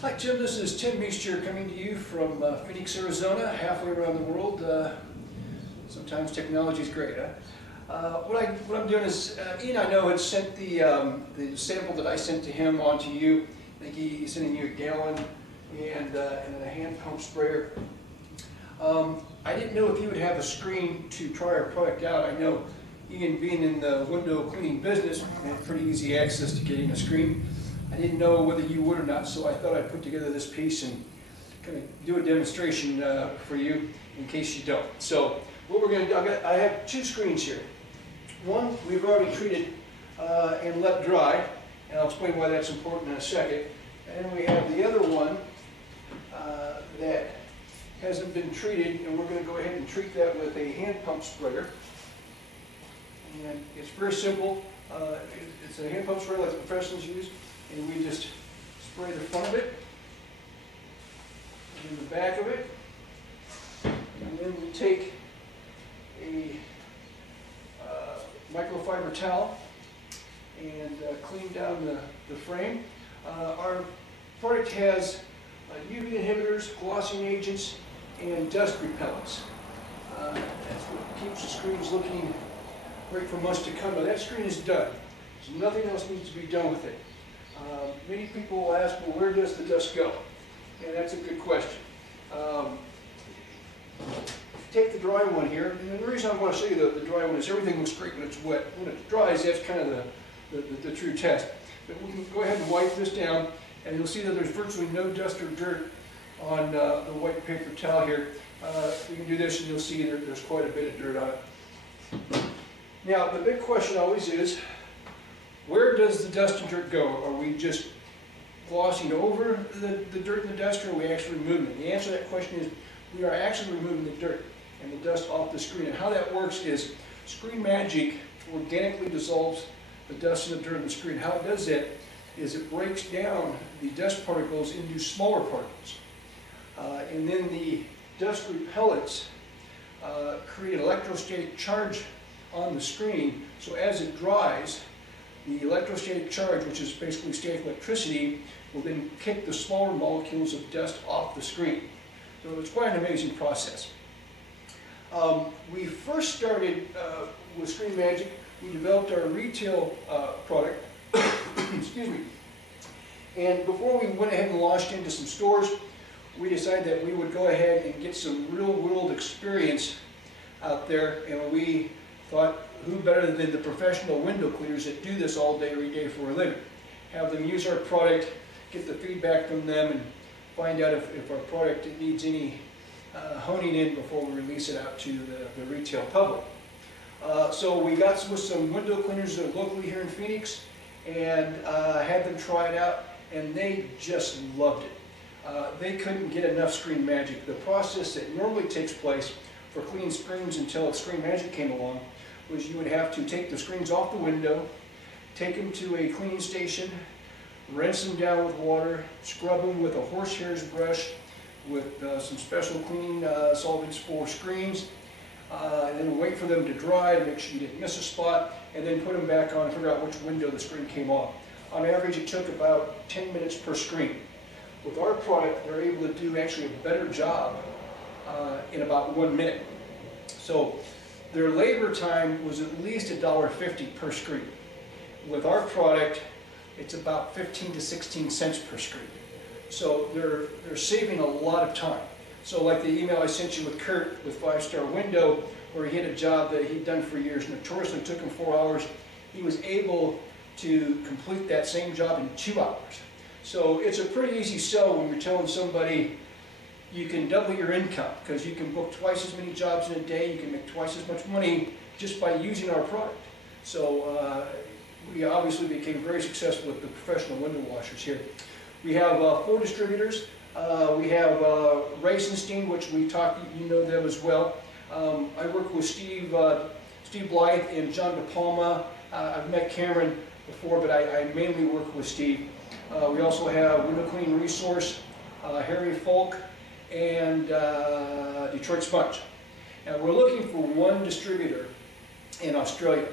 Hi Jim, this is Tim Meester coming to you from Phoenix, Arizona, halfway around the world. Sometimes technology is great, huh? What I'm doing is, Ian I know had sent the sample that I sent to him on to you. I think he's sending you a gallon and a hand pump sprayer. I didn't know if you would have a screen to try our product out. I know Ian, being in the window cleaning business, had pretty easy access to getting a screen. I didn't know whether you would or not, so I thought I'd put together this piece and kind of do a demonstration for you in case you don't. So what we're going to do, I have two screens here. One we've already treated and let dry, and I'll explain why that's important in a second. And then we have the other one that hasn't been treated, and we're going to go ahead and treat that with a hand pump sprayer. And it's very simple. It's a hand pump sprayer like the professionals use. And we just spray the front of it, and then the back of it, and then we take a microfiber towel and clean down the frame. Our product has UV inhibitors, glossing agents, and dust repellents. That's what keeps the screens looking great for months to come. Now that screen is done, so nothing else needs to be done with it. Many people will ask, well, where does the dust go? And that's a good question. Take the dry one here, and the reason I want to show you the dry one is everything looks great when it's wet. When it dries, that's kind of the true test. But we can go ahead and wipe this down, and you'll see that there's virtually no dust or dirt on the white paper towel here. You can do this, and you'll see there's quite a bit of dirt on it. Now, the big question always is, where does the dust and dirt go? Are we just glossing over the dirt and the dust, or are we actually removing it? The answer to that question is we are actually removing the dirt and the dust off the screen. And how that works is Screen Magic organically dissolves the dust and the dirt on the screen. How it does that is it breaks down the dust particles into smaller particles. And then the dust repellents create an electrostatic charge on the screen, so as it dries, the electrostatic charge, which is basically static electricity, will then kick the smaller molecules of dust off the screen. So it's quite an amazing process. We first started with Screen Magic. We developed our retail product, excuse me, and before we went ahead and launched into some stores, we decided that we would go ahead and get some real-world experience out there, and we thought, who better than the professional window cleaners that do this all day, every day for a living? Have them use our product, get the feedback from them, and find out if our product needs any honing in before we release it out to the retail public. So we got with some window cleaners that are locally here in Phoenix, and had them try it out, and they just loved it. They couldn't get enough Screen Magic. The process that normally takes place for cleaning screens until Screen Magic came along was you would have to take the screens off the window, take them to a cleaning station, rinse them down with water, scrub them with a horsehair's brush with some special cleaning solvents for screens, and then wait for them to dry to make sure you didn't miss a spot, and then put them back on and figure out which window the screen came off. On average, it took about 10 minutes per screen. With our product, they're able to do actually a better job in about 1 minute. So their labor time was at least $1.50 per screen. With our product, it's about 15 to 16 cents per screen. So they're saving a lot of time. So like the email I sent you with Kurt with 5 Star Window, where he had a job that he'd done for years, notoriously took him 4 hours. He was able to complete that same job in 2 hours. So it's a pretty easy sell when you're telling somebody you can double your income, because you can book twice as many jobs in a day, you can make twice as much money just by using our product. So we obviously became very successful with the professional window washers here. We have 4 distributors. We have Reisenstein, which we talked, you know them as well. I work with Steve Blythe and John DePalma. I've met Cameron before, but I mainly work with Steve. We also have Window Cleaning Resource, Harry Folk, and Detroit Sponge. Now we're looking for 1 distributor in Australia.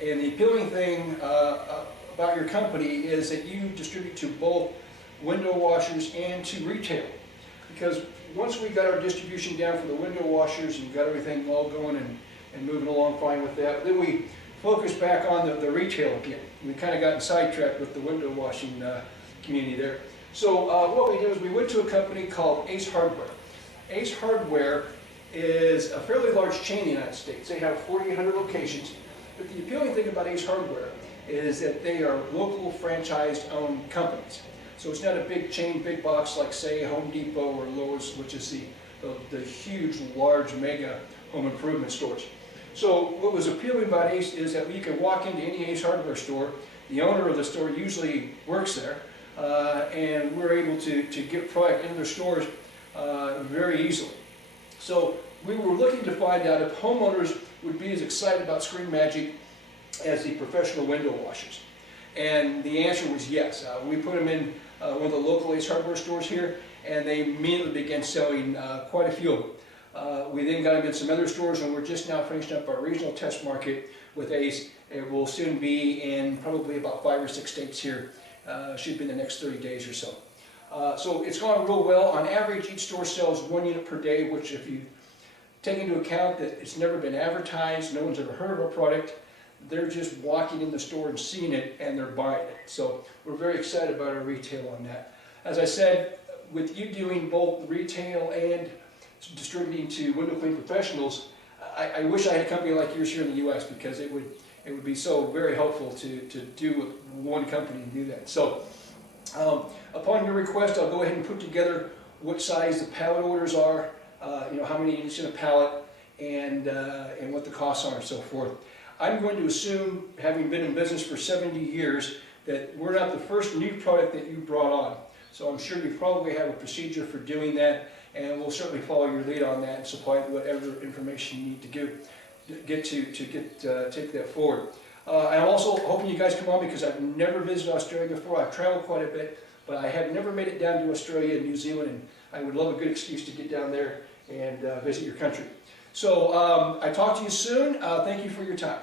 And the appealing thing about your company is that you distribute to both window washers and to retail. Because once we got our distribution down for the window washers and got everything all going and moving along fine with that, then we focused back on the retail again. We kind of got sidetracked with the window washing community there. So what we did was we went to a company called Ace Hardware. Ace Hardware is a fairly large chain in the United States. They have 4,800 locations. But the appealing thing about Ace Hardware is that they are local franchised owned companies. So it's not a big chain, big box like say Home Depot or Lowe's, which is the huge, large, mega home improvement stores. So what was appealing about Ace is that you can walk into any Ace Hardware store. The owner of the store usually works there, and we're able to get product into their stores very easily. So we were looking to find out if homeowners would be as excited about Screen Magic as the professional window washers. And the answer was yes. We put them in one of the local Ace Hardware stores here, and they immediately began selling quite a few of them. We then got them in some other stores, and we're just now finishing up our regional test market with Ace. It will soon be in probably about 5 or 6 states here. Should be in the next 30 days or so. So it's gone real well. On average, each store sells 1 unit per day, which if you take into account that it's never been advertised, no one's ever heard of our product, they're just walking in the store and seeing it and they're buying it. So we're very excited about our retail on that. As I said, with you doing both retail and distributing to window cleaning professionals, I wish I had a company like yours here in the U.S. because it would be so very helpful to do with one company and do that. So upon your request, I'll go ahead and put together what size the pallet orders are, how many units in a pallet, and what the costs are and so forth. I'm going to assume, having been in business for 70 years, that we're not the first new product that you brought on. So I'm sure you probably have a procedure for doing that, and we'll certainly follow your lead on that and supply whatever information you need to take that forward. I'm also hoping you guys come on because I've never visited Australia before. I've traveled quite a bit, but I have never made it down to Australia and New Zealand, and I would love a good excuse to get down there and visit your country. So I talk to you soon. Thank you for your time.